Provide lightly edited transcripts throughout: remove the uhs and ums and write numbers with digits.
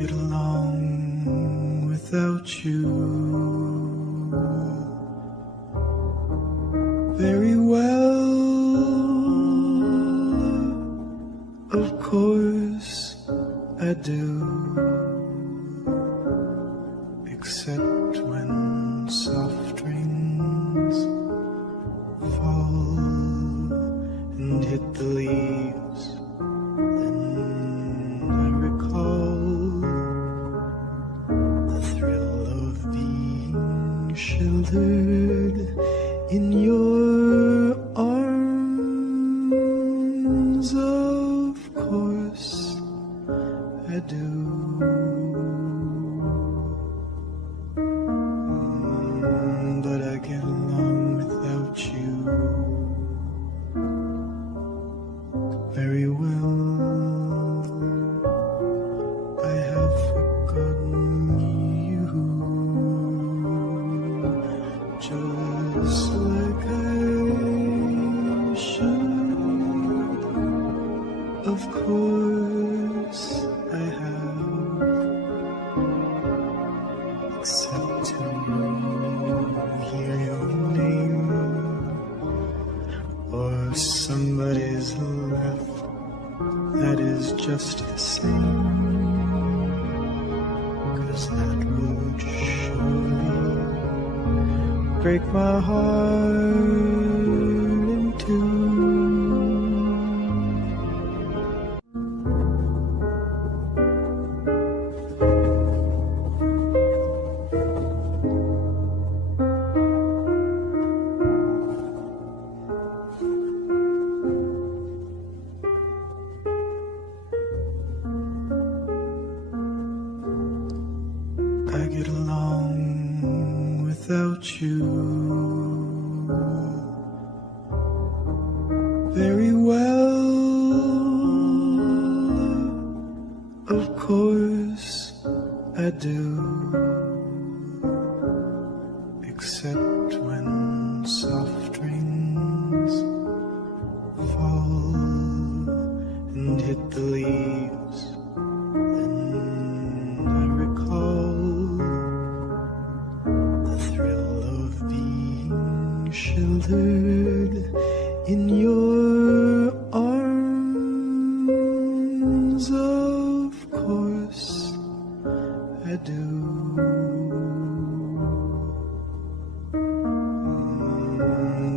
get along without you very well. Of course I do, except when soft rains fall and hit the leaves. Then I recall the thrill of being sheltered in your arms. Of course I do. But I get along without you very well. I have forgotten you, just like I should. Of course I have, except to hear your name or somebody's laugh. That is just the same, 'cause that would surely break my heart in two. I get along without you very well. Of course I do, except when soft rains fall and hit the leaves. Then I recall the thrill of being sheltered in your arms. Of course I do.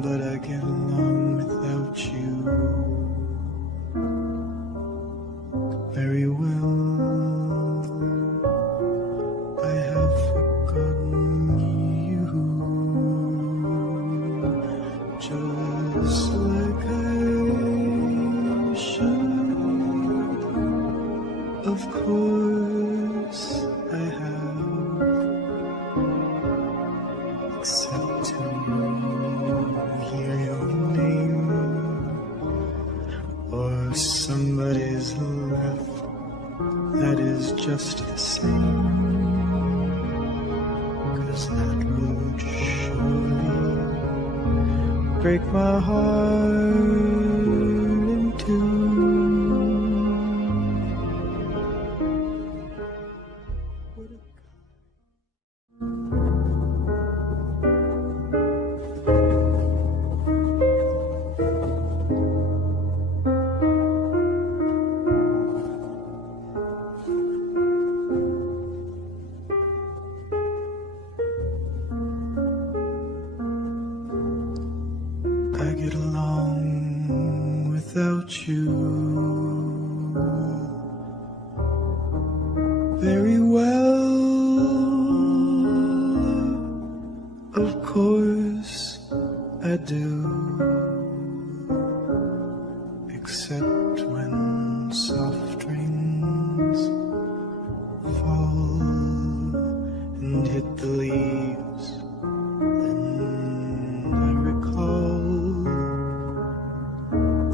But I get along without you very well. I have forgotten you, just like I should. Of course I have, except to hear your name or somebody's laugh. That is just the same, 'cause that would surely break my heart in two. I get along without you very well. Of course I do, except when soft rains fall and hit the leaves. Then I recall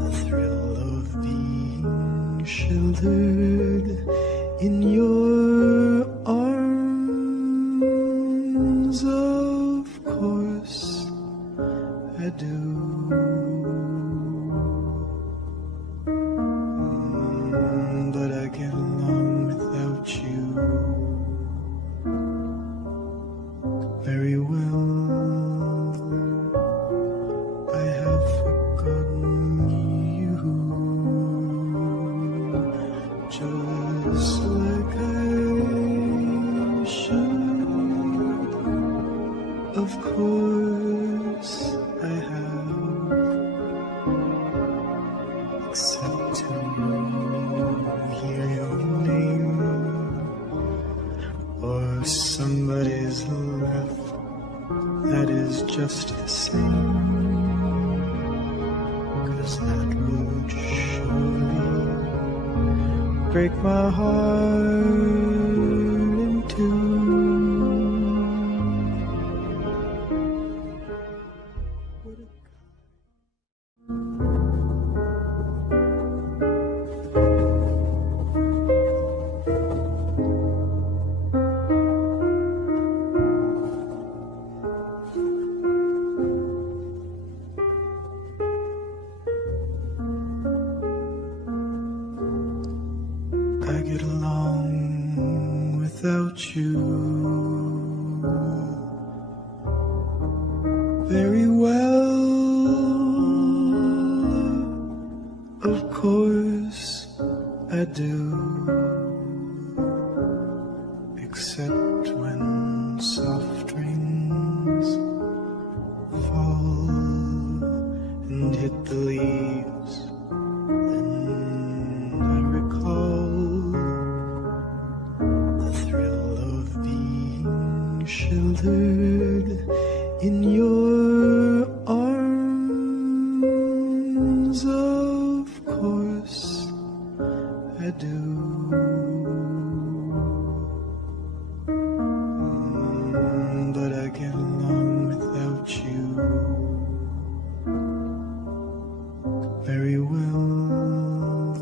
the thrill of being sheltered in your arms. Of course I do. But I get along without you except to hear your name or somebody's laugh that is just the same, 'cause that would surely break my heart in two. I get along without you very well. Of course I do, except when soft rains fall and hit the leaves. Then I recall the thrill of being sheltered in your arms. Of course I do. But I get along without you very well.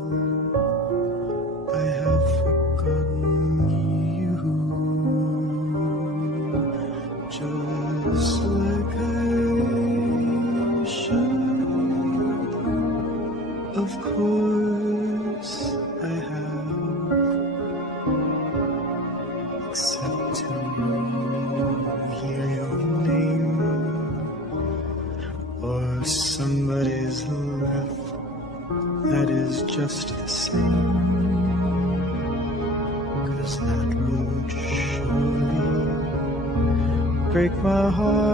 I have forgotten you, just like I should. Of course I have, except to hear your name or somebody's laugh that is just the same, 'cause that would surely break my heart.